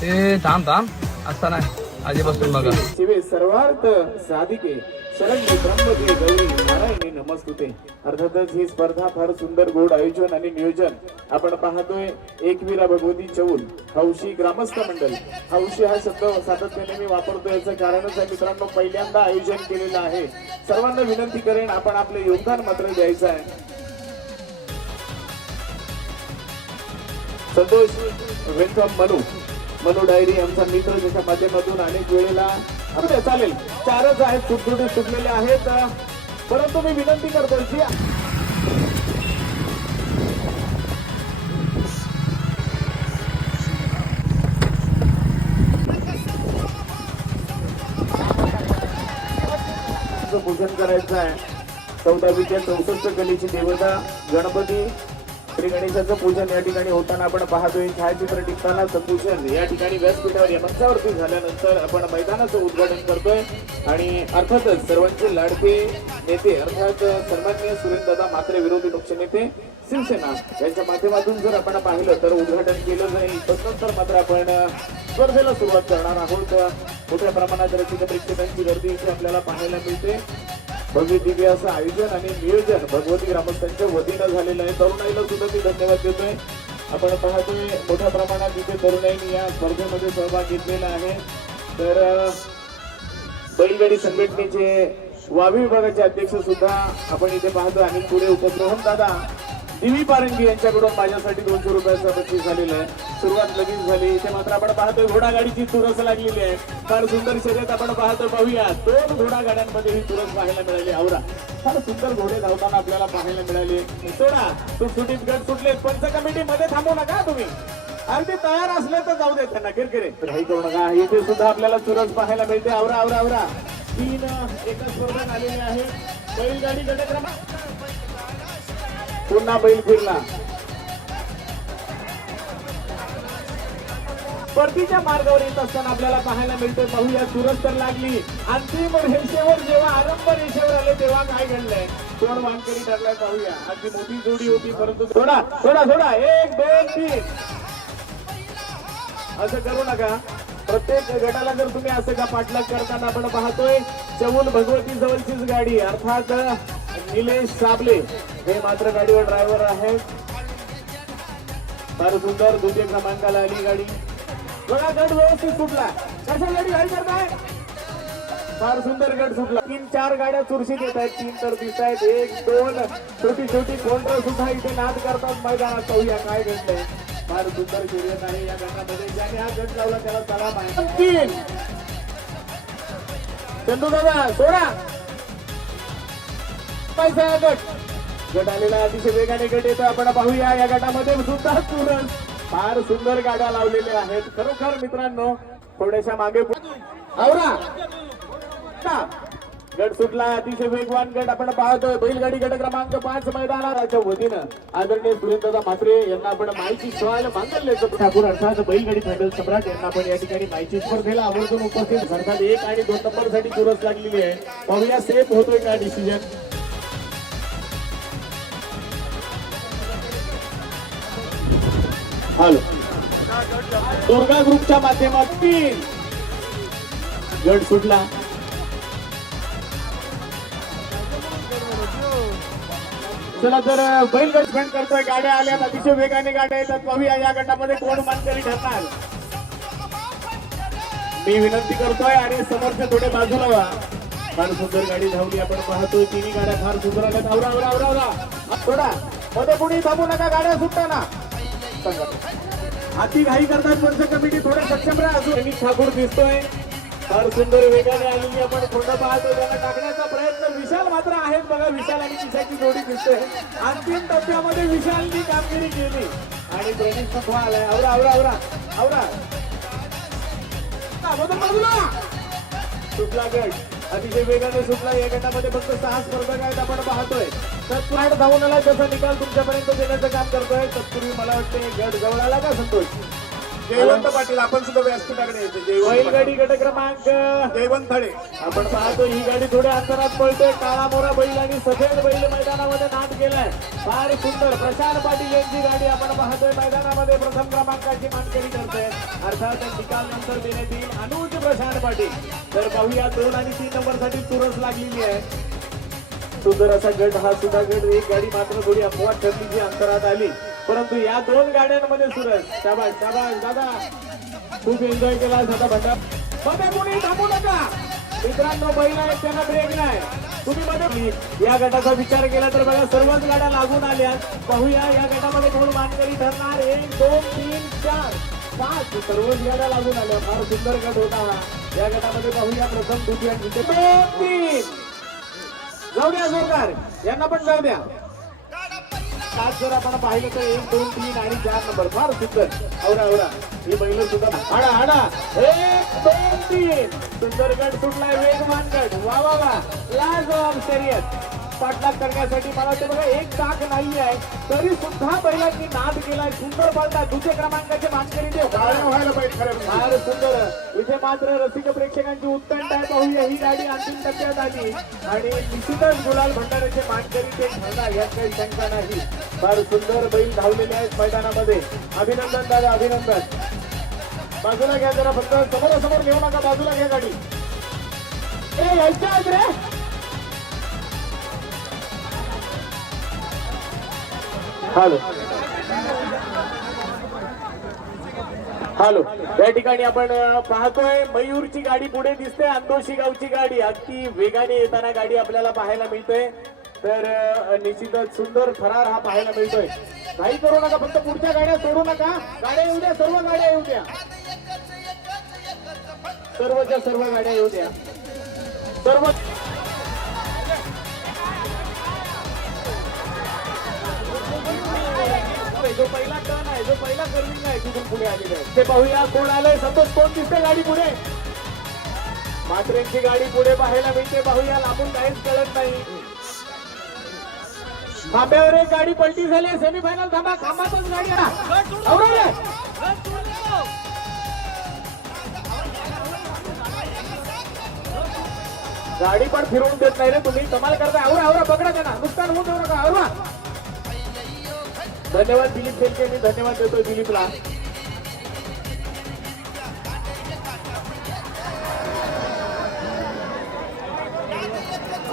ते थांब थांब. असता नाही. आधीपासून बघा. शिवे सर्वार्थ साधिके. शरण्य ब्रह्मदेव गौरी नारायणी नमस्तुते अर्थातच ही स्पर्धा फार सुंदर गोड आयोजन आणि नियोजन आपण पाहतोय एकवीरा भगवती चौल हौशी ग्रामस्थ मंडळ. हौशी हा शब्द सातत्याने मी वापरतो याचं कारणच आहे मित्रांनो पहिल्यांदा आयोजन केलेलं आहे. सर्वांना विनंती करेन आपण आपलं योगदान मात्र द्यायचं आहे. संतोष वेलकम मनु मनो डायरी आमचा मित्र ज्याच्या माध्यमातून अनेक वेळेला आपल्या चालेल. चारच आहेत सुटसुटीत सुटलेले आहेत. परंतु मी विनंती करतो की पूजन करायचं आहे. चौदावीच्या चौसष्ट कलेची देवता गणपती गणेशाचं पूजन या ठिकाणी होताना आपण पाहतोय. छायाचित्र टिपतानाचं पूजन या ठिकाणी व्यासपीठावर या मंचावरती झाल्यानंतर आपण मैदानाचं उद्घाटन करतोय. आणि अर्थातच सर्वांचे लाडके नेते अर्थात सर्वांनी सुरेंद्रदा मात्रे विरोधी पक्षनेते शिवसेना यांच्या माध्यमातून जर आपण पाहिलं तर उद्घाटन केलं जाईल. तसंतर मात्र आपण स्पर्धेला सुरुवात करणार आहोत. मोठ्या प्रमाणात रसिक प्रेक्षकांची गर्दी इथे आपल्याला पाहायला मिळते. भव्य दिव्य असं आयोजन आणि नियोजन भगवती ग्रामस्थांच्या वतीनं झालेलं आहे. तरुणाईला सुद्धा मी धन्यवाद देतोय. आपण पाहतोय मोठ्या प्रमाणात इथे तरुणाईने या स्पर्धेमध्ये सहभाग घेतलेला आहे. तर बैलगाडी संघटनेचे वावी विभागाचे अध्यक्ष सुद्धा आपण इथे पाहतो आणि पुढे उपक्रम. दादा. इव्ही पारंगी यांच्याकडून माझ्यासाठी दोनशे रुपयाचा बक्षीस झालेलं आहे. सुरुवात लगेच झाली. इथे मात्र आपण पाहतोय घोडागाडीची चुरस लागलेली आहे. फार सुंदर शर्यत आपण पाहतोय. पाहूया. दोन घोडागाड्यांमध्ये ही चुरस पाहायला मिळाली. आवरा. फार सुंदर घोडे धावताना आपल्याला पाहायला मिळाले. सोडा. सुटसुटीत गट सुटले पंच कमिटी मध्ये थांबू नका तुम्ही. अगदी तयार असले तर जाऊ दे त्यांना. किरकिरे. काही करू नका. इथे सुद्धा आपल्याला चुरस पाहायला मिळते. आवरा आवरा आवरा. तीन एका स्पर्धेत आलेली आहे. बैलगाडी गट क्रमांक पुन्हा बैल फिरला. परतीच्या मार्गावर येत असताना आपल्याला पाहायला मिळते पाहूया सुरत तर लागली. अंतिम रेषेवर जेव्हा आरंभ रेषेवर आले तेव्हा काय घडलंय? कोण वानकरी ठरलाय पाहूया. अगदी मोठी जोडी होती परंतु थोडा थोडा थोडा एक दोन तीन. असं करू नका. प्रत्येक गटाला जर तुम्ही असं का पाठलाग करताना आपण पाहतोय चौल भगवती जवळचीच गाडी अर्थात निलेश साबले हे मात्र गाडीवर ड्रायव्हर आहेत फार सुंदर द्वितीय क्रमांकाला आली गाडी. बघा गट व्यवस्थित सुटला. कशा गाडी गाडी करताय फार सुंदर गट सुटला. तीन चार गाड्या चुरशीत येत आहेत. तीन तर दिसत आहेत. एक दोन छोटी छोटी कोंडळ सुद्धा इथे नाद करतात मैदानात. पाहूया काय घडलंय. फार सुंदर शर्यत आहे या गटामध्ये. ज्याने हा गट लावला त्याला सलाम आहे. तीन चंदू दादा सोडा. पैसा हा गट. गट आलेला अतिशय वेगाने गट येतो आपण पाहूया या गटामध्ये सुद्धा चुरस फार सुंदर गाड्या लावलेल्या आहेत. खरोखर मित्रांनो थोड्याशा मागे आवरा. गट सुटला अतिशय वेगवान गट आपण पाहतोय. बैलगाडी गट क्रमांक पाच मैदानाच्या वतीनं आदरणीय सुरेंद्रदा म्हात्रे यांना आपण माहिती स्वाल मांगल्याचं ठाकूर अर्थात बैलगाडी फॅडल सम्राट यांना आपण या ठिकाणी माहिती स्पर्धेला आवर्जून उपस्थित अर्थात एक आणि दोन नंबरसाठी चुरस लागलेली आहे. पाहूया सेफ होतोय का डिसिजन हॅलो. दुर्गा ग्रुपच्या माध्यमातून गट सुटला. चला तर बैलगड स्पेंड करतोय. गाड्या आल्या अतिशय वेगाने गाड्या येतात. पाहूया या गटामध्ये कोण मानकरी ठरणार. मी विनंती करतोय आणि समोरच्या थोडे बाजूला व्हा. फार सुंदर गाडी धावली आपण पाहतोय. तिन्ही गाड्या फार सुंदर आल्या. धावरा आवरा आवरा आवरा थोडा मध्ये कुणी थांबू नका. गाड्या सुटताना. अति घाई करतात पंच कमिटी थोडं सक्षम राहा अजून. अनिल ठाकूर दिसतोय. फार सुंदर वेगाने आलेली आपण खोंड पाहतो. त्यांना टाकण्याचा प्रयत्न विशाल मात्र आहेत. बघा विशाल आणि किशाची जोडी दिसते. अंतिम टप्प्यामध्ये विशालनी कामगिरी केली. आणि प्रणित सखवा आलाय. आवरा आवरा आवरा. आवरा. सुटला गट. अतिशय वेगाने सुटला. या गटामध्ये फक्त सहा स्पर्धक आहेत. आपण पाहतोय. तत्पूर्वी धावून आला त्याचा निकाल तुमच्यापर्यंत देण्याचं काम करतोय तत्पूर्वी मला वाटते गट जवळ आला का संतोष? जयवंत पाटील आपण सुद्धा व्यासपीठाकडे पाटील. बैलगाडी गट क्रमांक जयवंत थळे. आपण पाहतो ही गाडी थोड्या अंतरात पळते. काळा मोरा बैल आणि सफेद बैल मैदानामध्ये नाट केलाय. फार सुंदर प्रशांत पाटील यांची गाडी आपण पाहतोय. मैदानामध्ये प्रथम क्रमांकाची मानकरी करते अर्थात निकाल नंतर देण्यात येईल अनुज प्रशांत पाटील. तर पाहूया दोन आणि तीन नंबरसाठी चुरस लागलेली आहे. सुंदर असा गट हा सुद्धा गट. एक गाडी मात्र थोडी अपवाद ठरली जी अंतरात आली. परंतु या दोन गाड्यांमध्ये सुरज. शाबाश शाबाश दादा. खूप एन्जॉय केला दादा भंडार. मध्ये कोणी थांबू नका. मित्रांनो बैल आहेत त्यांना ब्रेक नाही. तुम्ही मध्ये या गटाचा विचार केला तर बघा सर्वच गाड्या लागून आल्या. पाहूया या गटामध्ये कोण मानकरी ठरणार? एक दोन तीन चार. पाच. सर्वच गाड्या लागून आल्या. फार सुंदर गट होता हा. या गटामध्ये पाहूया प्रथम दुसऱ्या तीन. जाऊ द्या जोरदार. यांना पण जाऊ द्या. आज जर आपण पाहिलं तर एक दोन तीन आणि चार नंबर. फार सुंदर. आवडा आवडा ही महिला सुद्धा हाडा हाडा. एक दोन तीन. सुंदर गट सुटलाय वेगवान गट वा वा वा. लाजवाब शर्यत. पाठलाग करण्यासाठी मला वाटतं बघा एक चाक नाही आहे तरी सुद्धा बैलांनी नाद केलाय. सुंदर पडला दुसऱ्या क्रमांकाचे मानकरी ते टाळ्या व्हायला पाहिजे खरं म्हणजे. फार सुंदर. इथे मात्र रसिक प्रेक्षकांची उत्कंठ आहे पाहूया. ही गाडी अंतिम टप्प्यात आली. आणि निश्चितच गुलाल भंडाऱ्याचे मानकरी ते ठरणार. यात काही शंका नाही. फार सुंदर बैल धावलेले आहेत मैदानामध्ये. अभिनंदन दादा अभिनंदन. बाजूला घ्या जरा फक्त. समोर समोर घेऊ नका. बाजूला घ्या गाडी. ए यायच्या रे. हॅलो. हॅलो. या ठिकाणी आपण पाहतोय मयूरची गाडी पुढे दिसते अंदोशी गावची गाडी. अगदी वेगाने येताना गाडी आपल्याला पाहायला मिळते तर निश्चितच सुंदर फरार हा पाहायला मिळतोय. काही करू नका फक्त पुढच्या गाड्या सोडू नका. गाड्या येऊ द्या सर्व गाड्या येऊ द्या. सर्वच्या सर्व गाड्या येऊ द्या. सर्व जो पहिला टर्न आहे जो पहिला कर्विंग आहे तिथून पुढे आलेला आहे ते पाहूया कोण आलंय. संतोष कोण दिसते गाडी पुढे? मात्रेंची गाडी पुढे पाहायला मिळते. पाहूया लांबून काहीच कळत नाही. थांब्यावर एक गाडी पलटी झाली. सेमीफायनल थांबा. थांबातच गाडी आहे. गाडी पण फिरवून देत नाही रे तुम्ही कमाल करता आवरा आवरा. पकडा त्यांना. नुकसान होऊन देऊ नका. आवरा. धन्यवाद दिलीप शेलके मी धन्यवाद देतोय दिलीपला.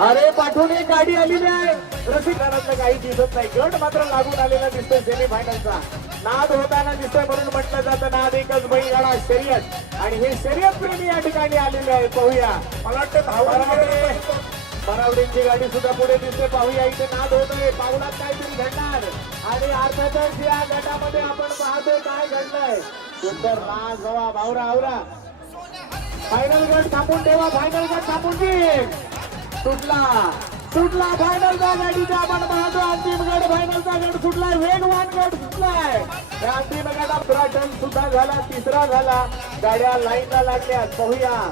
अरे पाठवून एक गाडी आलेली आहे. रसिकांतलं काही दिसत नाही. गट मात्र लागून आलेला दिसतोय सेमी फायनलचा नाद होताना दिसतोय म्हणून म्हटलं जातं नाद एकच बैलगाडा शर्यत. आणि हे शर्यत प्रेमी या ठिकाणी आलेले आहे. पाहूया. मला वाटतं. धावून गाडी सुद्धा पुढे दिसते. पाहूया इथे नाद होतोय पावलात काहीतरी घडणार. आणि अर्थातच या गटामध्ये आपण पाहतोय काय घडलंय. सुंदर नाच हवा भावरा आवरा. फायनल गट थांबून ठेवा. फायनल गट थांबून घे सुटला. सुटला फायनलचा गाडीचा. आपण पाहतो अंतिम गट. फायनलचा गट सुटलाय. वेगवान गट सुटलाय. या अंतिम गटात दुसरा टर्न सुद्धा झाला. तिसरा झाला. गाड्या लाईनला लागल्या. पाहूया.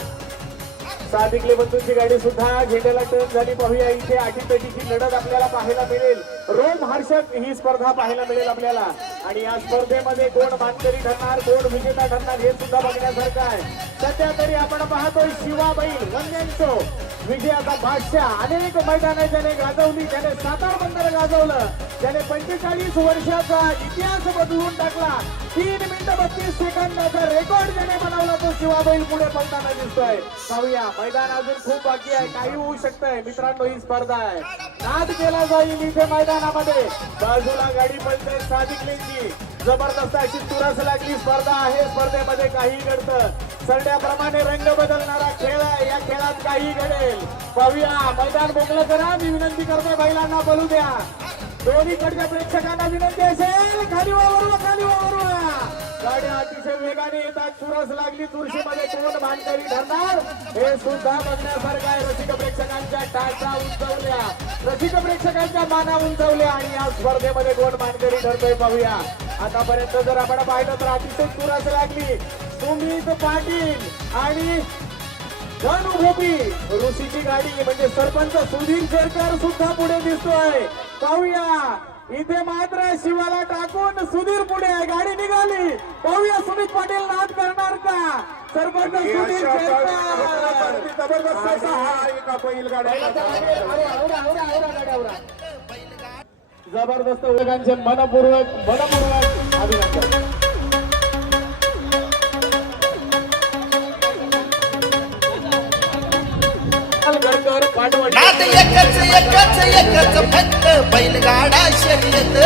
सादिकले बंधूंची गाडी सुद्धा झेंड्याला टर्न झाली. पाहूया इथे अटीतटीची लढत आपल्याला पाहायला मिळेल. रोम हर्षक ही स्पर्धा पाहायला मिळेल आपल्याला. आणि या स्पर्धेमध्ये कोण मानकरी ठरणार कोण विजेता ठरणार हे सुद्धा बघण्यासारखं आहे. सध्या तरी आपण पाहतोय शिवाबाई वन्यांचो मीडियाचा बादशाह अनेक मैदाने ज्याने गाजवली त्याने सातार बंदर गाजवलं त्याने पंचेचाळीस वर्षाचा इतिहास बदलून टाकला. तीन मिनिट बत्तीस सेकंदाचा रेकॉर्ड ज्याने बनवला तो शिवाबाईल पुढे पडताना दिसतोय. पाहूया मैदान अजून खूप बाकी आहे काही होऊ शकतंय. मित्रांनो ही स्पर्धा आहे. नाद केला जाईल इथे मैदानामध्ये. बाजूला गाडी पडते साधिकलेंची जबरदस्त अशी तुरस लागली. स्पर्धा आहे. स्पर्धेमध्ये काही घडतं. सरड्याप्रमाणे रंग बदलणारा खेळ आहे. या खेळात काही घडेल. पाहूया. मैदान मोकळं करा. मी विनंती करतोय बैलांना बोलू द्या. दोन्हीकडच्या प्रेक्षकांना विनंती असेल. खाली वावरू खाली वावरू गाड्या अतिशय वेगाने येतात. चुरस लागली. तुळशीमध्ये कोण भांडकरी ठरणार हे सुद्धा बघण्यासारखं आहे. रसिक प्रेक्षकांच्या टाटा उंचवल्या. रसिक प्रेक्षकांच्या माना उंचवल्या आणि या स्पर्धेमध्ये कोण भांडकरी ठरतोय पाहूया. आतापर्यंत जर आपण पाहिलं तर अतिशय चुरस लागली. सुमित पाटील आणि धनुभोपी ऋषीची गाडी म्हणजे सरपंच सुधीर शेरकर सुद्धा पुढे दिसतोय. पाहूया. इथे मात्र शिवाला टाकून सुधीर पुढे आहे गाडी निघाली पाहूया सुमित पाटील नाद करणार का सरपंच सुधीर. जबरदस्त हा एका बैलगाड्या जबरदस्त उद्योगांचे मनपूर्वक मनपूर्वक अभिनंदन गडकर पाठवण एकच एकच फक्त बैलगाडा शर्यत.